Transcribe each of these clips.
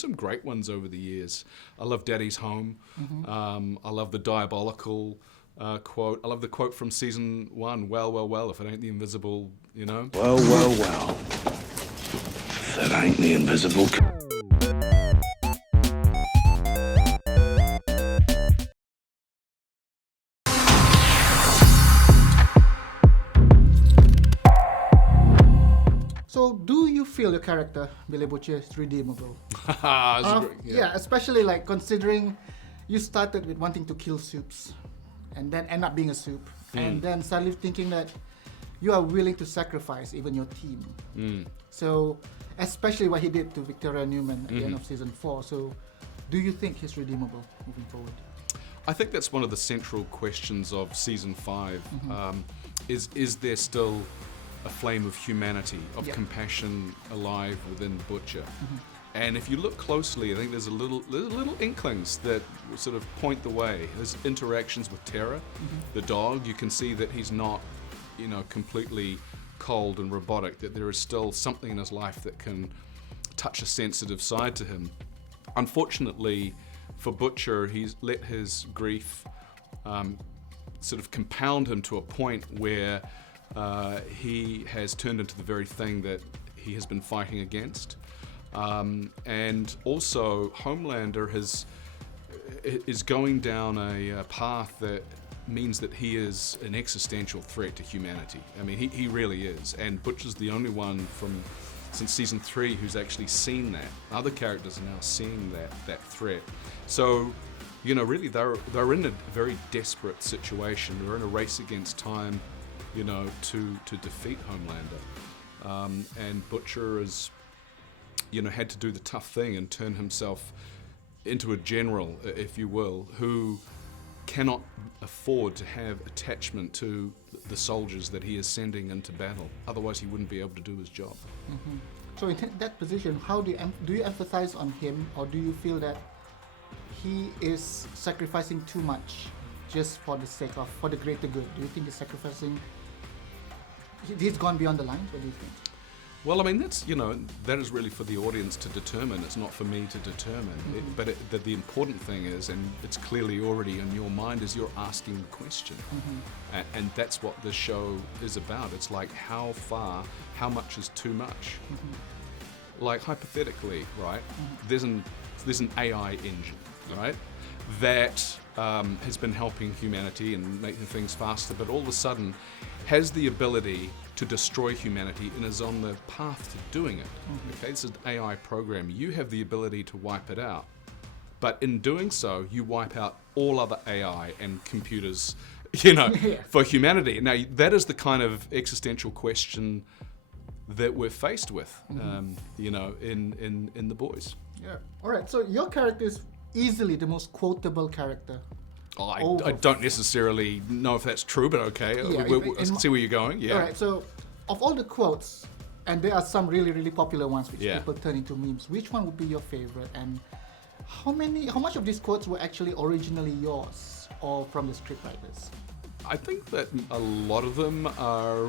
Some great ones over the years. I love Daddy's Home. I love the diabolical quote. I love the quote from season 1, well, well, well, if it ain't the invisible, you know. Well, well, well, if that ain't the invisible... So, do you feel your character, Billy Butcher, is redeemable? Yeah, especially like considering you started with wanting to kill Supes and then end up being a Supe, and then suddenly thinking that you are willing to sacrifice even your team. So, especially what he did to Victoria Newman at the end of season 4. So, do you think he's redeemable moving forward? I think that's one of the central questions of season 5. Is there still a flame of humanity, of compassion alive within Butcher? And if you look closely, I think there's little inklings that sort of point the way. His interactions with Terra, the dog, you can see that he's not, completely cold and robotic, that there is still something in his life that can touch a sensitive side to him. Unfortunately for Butcher, he's let his grief sort of compound him to a point where he has turned into the very thing that he has been fighting against. And also, Homelander is going down a path that means that he is an existential threat to humanity. I mean, he really is. And Butcher's the only one since season 3 who's actually seen that. Other characters are now seeing that threat. So, really, they're in a very desperate situation. They're in a race against time, to defeat Homelander. And Butcher has, had to do the tough thing and turn himself into a general, if you will, who cannot afford to have attachment to the soldiers that he is sending into battle. Otherwise, he wouldn't be able to do his job. So in that position, how do you emphasize on him, or do you feel that he is sacrificing too much just for the greater good? Do you think he's sacrificing? He's gone beyond the lines. What do you think? Well, I mean, that's, that is really for the audience to determine. It's not for me to determine. But the important thing is, and it's clearly already in your mind, is you're asking the question. And that's what this show is about. It's like, how much is too much? Like, hypothetically, right, there's an AI engine, right, that has been helping humanity and making things faster, but all of a sudden has the ability to destroy humanity and is on the path to doing it. Okay, it's an AI program. You have the ability to wipe it out, but in doing so, you wipe out all other AI and computers, for humanity. Now, that is the kind of existential question that we're faced with, in The Boys. Yeah. All right. So your character is easily the most quotable character. I don't necessarily know if that's true, but okay. I see where you're going. Yeah. All right. So, of all the quotes, and there are some really, really popular ones which people turn into memes. Which one would be your favorite? And how much of these quotes were actually originally yours or from the scriptwriters? I think that a lot of them are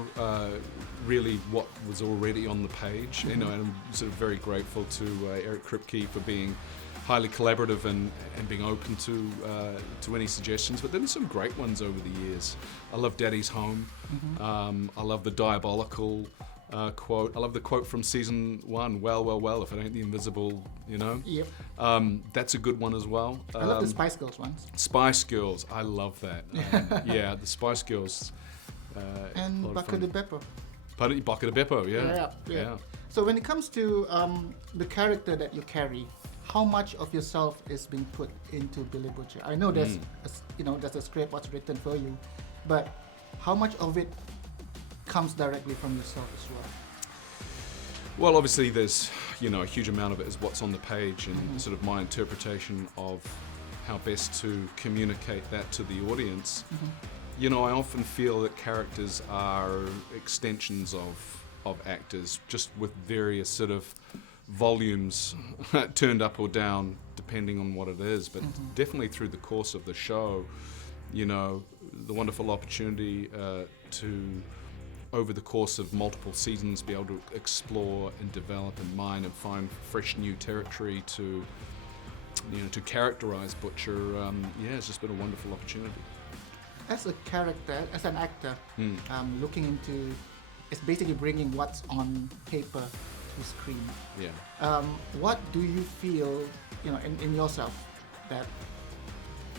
really what was already on the page. And I'm sort of very grateful to Eric Kripke for being highly collaborative and being open to any suggestions. But then there's some great ones over the years. I love Daddy's Home. I love the diabolical quote. I love the quote from season 1, well, well, well, if it ain't the invisible, Yep. That's a good one as well. I love the Spice Girls ones. Spice Girls, I love that. The Spice Girls. And Baka de Beppo. Baka de Beppo, yeah. So when it comes to the character that you carry, how much of yourself is being put into Billy Butcher? I know there's there's a script what's written for you, but how much of it comes directly from yourself as well? Well, obviously there's a huge amount of it is what's on the page and sort of my interpretation of how best to communicate that to the audience. I often feel that characters are extensions of actors, just with various sort of volumes turned up or down depending on what it is, but definitely through the course of the show, the wonderful opportunity to over the course of multiple seasons, be able to explore and develop and mine and find fresh new territory to characterize Butcher. It's just been a wonderful opportunity. As a character, as an actor, looking into, it's basically bringing what's on paper to screen. Yeah. What do you feel, in yourself, that,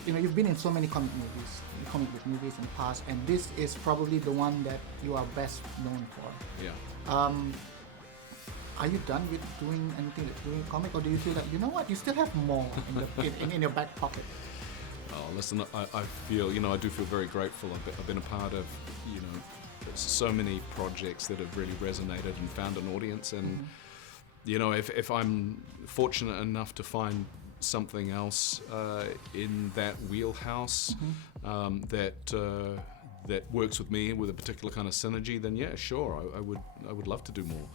you've been in so many comic book movies in the past, and this is probably the one that you are best known for. Yeah. Are you done with doing anything, doing a comic, or do you feel that, you still have more in your back pocket? Oh, listen, I feel, I do feel very grateful. I've been a part of, so many projects that have really resonated and found an audience. And, if I'm fortunate enough to find something else in that wheelhouse that works with me with a particular kind of synergy, then yeah, sure, I would love to do more.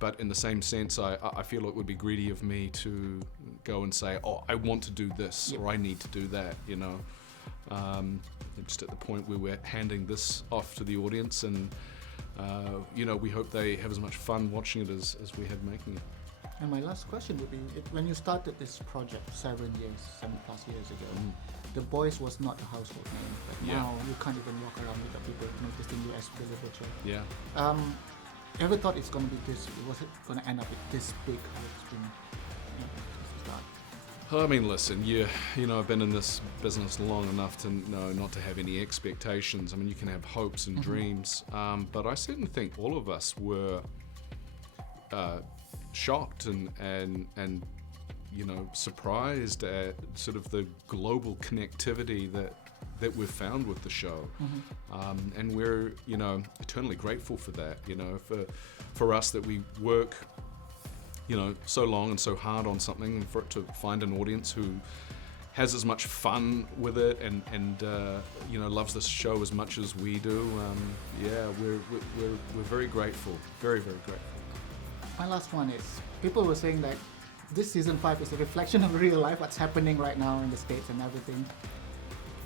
But in the same sense, I feel it would be greedy of me to go and say, oh, I want to do this, or I need to do that. Just at the point where we're handing this off to the audience, and we hope they have as much fun watching it as we had making it. And my last question would be, when you started this project 7+ years ago, The Boys was not a household name, but now you can't even walk around without people noticing you as Billy Butcher. Yeah. Ever thought it's going to be this? Was it going to end up with this big? How it's been since the start? I mean, listen, I've been in this business long enough to know not to have any expectations. I mean, you can have hopes and dreams, but I certainly think all of us were shocked and surprised at sort of the global connectivity that we've found with the show. And we're eternally grateful for that. For us, that we work so long and so hard on something, and for it to find an audience who has as much fun with it and loves this show as much as we do. We're very grateful, very, very grateful. My last one is, people were saying that this season 5 is a reflection of real life, what's happening right now in the States and everything.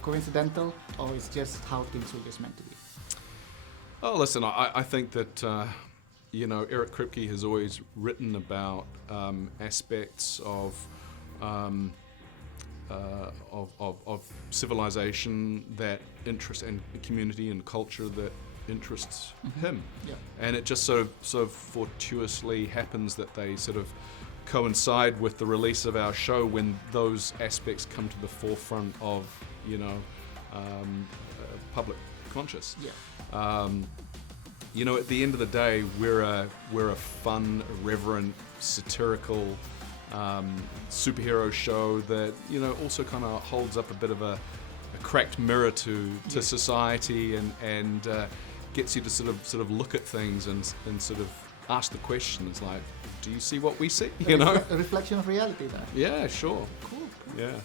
Coincidental, or it's just how things were just meant to be? Oh, listen, I think that Eric Kripke has always written about aspects of civilization that interest, and community and culture that interests him. Yeah. And it just sort of fortuitously happens that they sort of coincide with the release of our show, when those aspects come to the forefront of public conscious. Yeah. At the end of the day, we're a fun, irreverent, satirical superhero show that also kind of holds up a bit of a cracked mirror to society, and gets you to sort of look at things and sort of ask the questions like, do you see what we see? A reflection of reality there. Yeah, sure. Cool. Yeah.